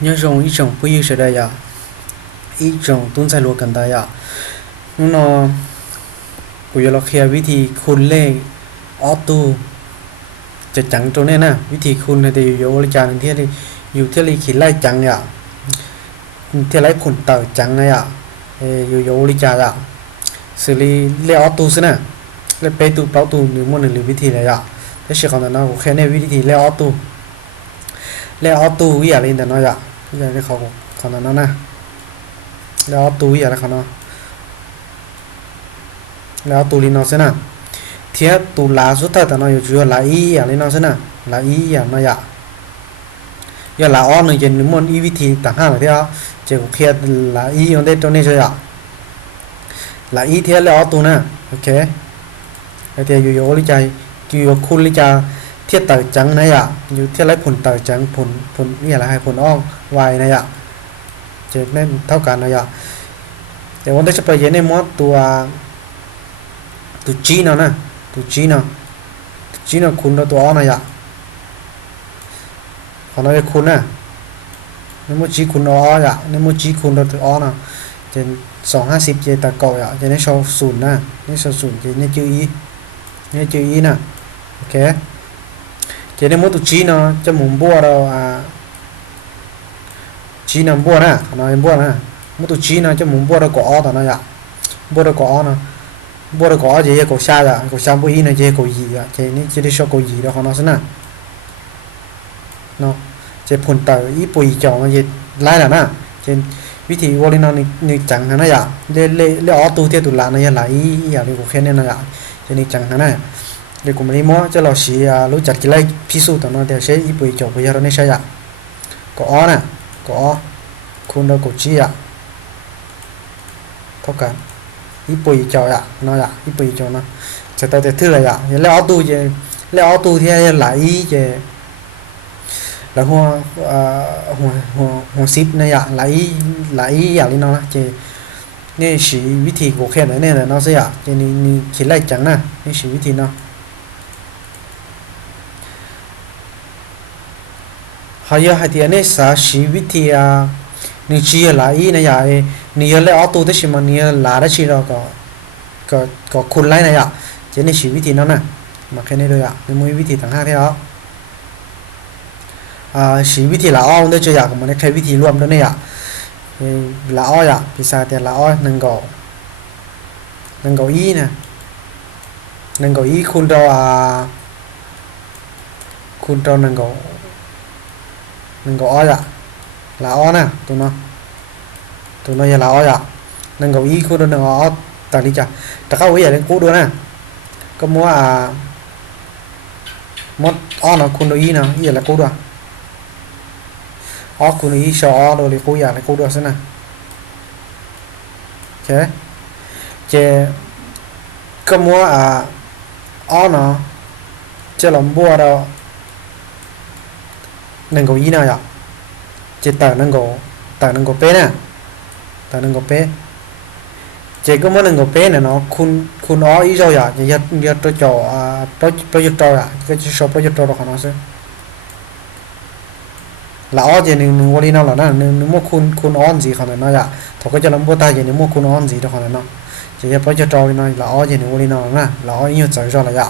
nhớ rong ít trồng bây giờ đây à ít trồng tuân sai lúa cần đây à nó bây giờ là khiวิธีคูณเลขออโต้จะจังตรงนี้นะวิธีคูณในอยู่บริจาคที่อยู่ที่เราขีดไล่จังอ่ะที่ไล่ผลต่อจังอ่ะอยู่บริจาคอ่ะxử lýเลขออโต้สินะเลขไปตู้เป้าตู้หรือมันหรือวิธีอะไรอ่ะแต่สิ่งของนั้นแค่ในวิธีเลขออโต้เลขออโต้วิอะไรนั่นเนาะอ่ะอย่างที่เขาของนั้นนะเลขออโต้วิอะไรเขาเนาะแล้วตูลินอสนะเทียตูลาสุดท้ายแต่เนาะอยู่จุดลาอีอย่างลินอสนะลาอีอย่างเนาะอย่าลาอ้อนเนี่ยจะนึกมันอีวิธีต่างหากเลยที่เขาจะเขียนลาอีอย่างเด็ดตรงนี้ใช่ไหมลาอีเทียแล้วอ้อตูนะโอเคไอเทียอยู่ลิใจอยู่คุณลิจาเทียต่างจังนะอยู่เทียไรผลต่างจังผลนี่อะไรให้ผลอ้อวายนะจะเล่นเท่ากันนะแต่วันที่จะไปเย็นในมอตัวจีนนะตัวจีนคุณตัวอ้อนะของเราคุณนะนี่มันจีคุณอ้อนี่มันจีคุณตัวอ้อนะจะ250เจตะเกาะจะนี่ชาวศูนย์นะนี่ชาวศูนย์จะนี่ชื่ออีนะโอเคจะนี่มันตัวจีนจะหมุนบัวเราจีนบัวนะของเราบัวนะมันตัวจีนจะหมุนบัวเราเกาะอ้อตัวนะบัวเราเกาะอ้อนะบัวเราเกาะจะเกาะชาเกาะชาบัวอีนะจะเกาะยีจะนี่จะได้ชอบเกาะยีแล้วของเราสินะเนาะจะผลต่ออีปุยจ่อมันจะไล่แล้วนะจะวิธีวอลเลนนี่จังนะเล่ออตูเทียตุลานะไหลอย่างนี้กูแค่นี้นะจะนี่จังนะเดี๋ยวกูไม่ได้มั่วจะเราสีรู้จักกี่ไล่พิสูจน์ตัวนั้นเดี๋ยวใช้อีปุยจ่อไปยาเราไม่ใช่ก็อ้อนะก็อ้อคุณเราก็จีเท่ากันอีปุยจ่อเนาะอีปุยจ่อเนาะจะตัวเดือดเลยเล่ออตูจะเล่ออตูเทียไหลจะแล้วหัวซิปนะไหลอย่างนี้เนาะเจนี่สีวิธีกูแค่ไหนเนี่ยเนาะสิเจนี่ขีดไล่จังนะนี่สีวิธีเนาะหายหายที่อันนี้สาสีวิธีนี่ชีไหลนะนี่เล่ออตูที่สิมันนี่ไหลได้ชีเราก็คุณไล่นะเจนี่สีวิธีนั้นนะมาแค่นี้เลยนี่มือวิธีต่างหากที่เขาสีวิธีละอ้อได้จะอยากมันได้แค่วิธีรวมด้วยเนี่ยละอ้อพิซซ่าแต่ละอ้อหนึ่งก่ออีนะหนึ่งก่ออีคุณเราหนึ่งก่ออ้อละอ้อนะตัวเนาะอย่าละอ้อหนึ่งก่ออีคุณเราหนึ่งอ้อแต่ดิจ้ะแต่เข้าไว้อย่างนี้กูดูนะก็มัวมดอ้อนะคุณเราอีนะอย่าละกูดูอ้อคุณอีชอโดยกูอยากให้กูดูสินะโอเคเจก็มัวอ้อเนาะจะหลอมบัวเราหนึ่งกับอีนะเจต่างหนึ่งกับเป้เนี่ยต่างหนึ่งกับเป้เจก็มัวหนึ่งกับเป้เนี่ยเนาะคุณอ้ออีชอจะยัดตัวจ่อโปรเจกต์จ่อก็จะชอบโปรเจกต์จ่อของเราสิละอ้อเจนึงวันนี้เนาะละนะนึงมั่วคุณอ้อนสีขนาดนั้นถ้าก็จะลำบากตายเจนึงมั่วคุณอ้อนสีขนาดนั้นจะยับไปจะจอยน้อยละอ้อเจนึงวันนี้เนาะนะละอ้อยิ่งใจจ่อละ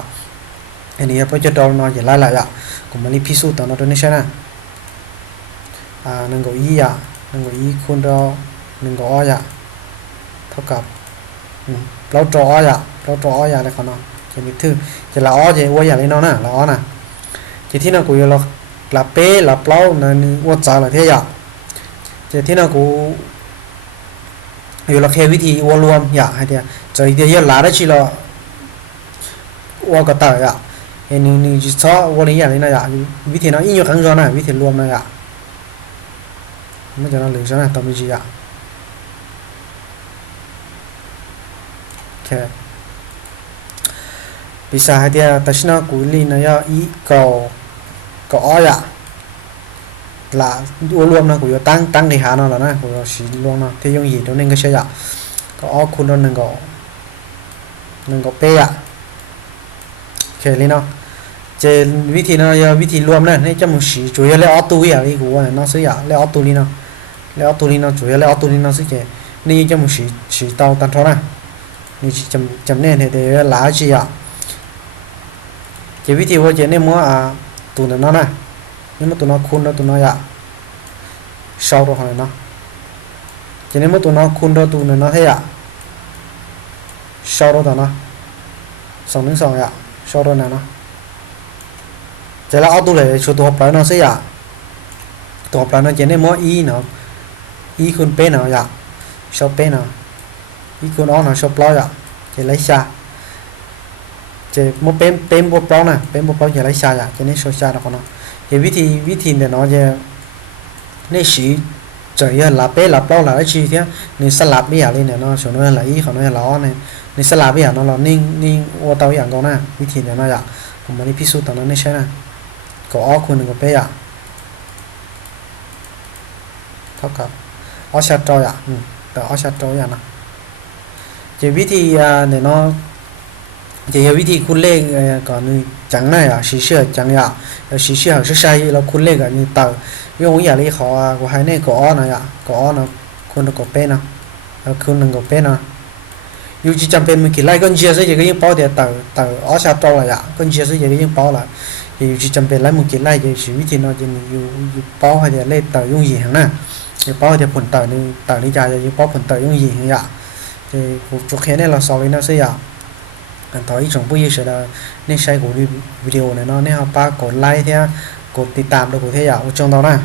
อันนี้ยับไปจะจอยน้อยจะไล่ละกูมันนี่พิสูจน์ตอนนั้นตัวนี้ใช่นะนึงก็อีคุณเรานึงก็อ้อเท่ากับเราจ่ออ้อเลยเขาเนาะจะนี่ถือจะละอ้อเจว่าอย่างนี้เนาะนะละอ้อนะจะที่นั่นกูอยู่เราlà bé là plau là vô trả là thế chứ thế nào cũng là theoวิธีvô luôn hay thế rồi thì là đó chỉ là vô cái tờ thì ni chỉ cho vô lý này nàyวิธีnó ít nhiều kháng do nàyวิธีluôn này mới cho nó lựa chọn tầm gì ok bisa hay thế ta xin nó cũng li này ý cầu cóอ้อlà vô luôn nó của tăng thì hạ nó là nó của xí luôn nó thế dùng gì đó nên cái xe cóอ้อคุณnó đừng có pe ok lên nó chế vị trí nó vị trí luôn này nên cho một xí chủ yếu là auto à cái của này nó sẽ à là auto đi nó chủ yếu là auto đi nó sẽ chế nên cho một xí tàu tan thoát này nên chỉ chấm này để lá gì à chế vị trí của chế nên mua à tụ nó này nhưng mà tụ nó khuôn đó tụ nó à sau đó hỏi nó chế nên mà tụ nó khuôn đó tụ nó thế à sau đó nó xong đến xong ạ sau đó này nó chế là auto này số tổ hợp lại nó sẽ à tổ hợp lại nó chế nên mua y nó y khuôn p nào ạ sau p nào y khuôn đó nó sau ploy ạ chế lấy xa chế mua pem bộ ploy này pem bộ ploy chế lấy xa ạ chế nên số xa đó con nó thì vị trí để nó chế nên xí trời là p là ploy là cái gì thế nên sẽ làm bây giờ lên này nó số nó là y còn nó là nó này nên sẽ làm bây giờ nó là ninh ô tàu dạng con này vị trí để nó ạ còn mà đi ví dụ tao nó nên sẽ này có khuôn có p ạ thóc cả ở sát trôi ạ ở sát trôi ạ chỉ vị trí để nó chỉ vị trí khuôn lên còn trắng này à xí xưa trắng ạ xí xưa hàng sai là khuôn lên cả như tàu ví dụ như là họ của hai này có này ạ có nó khuôn nó có p nào khuôn nó có p nào dù chỉ chăm bên mình chỉ lại con chia sẽ cái những bao thì tàu ở sát trôi là ạ con chia sẽ cái những bao là thì chỉ chăm bên lại một cái lại thì vị trí nó chỉ dù bao hay là lên tàu dùng gì hàng nè thì bao thì phần tàu đi dài thì bao phần tàu dùng gì hàng ạ thì cuộc hiện này là sau này nó sẽ ạ tới trong bây giờ sẽ là nên sai của video này nó nên học ba cột like theo cộtติดตามđược của thế ạ trong đó nè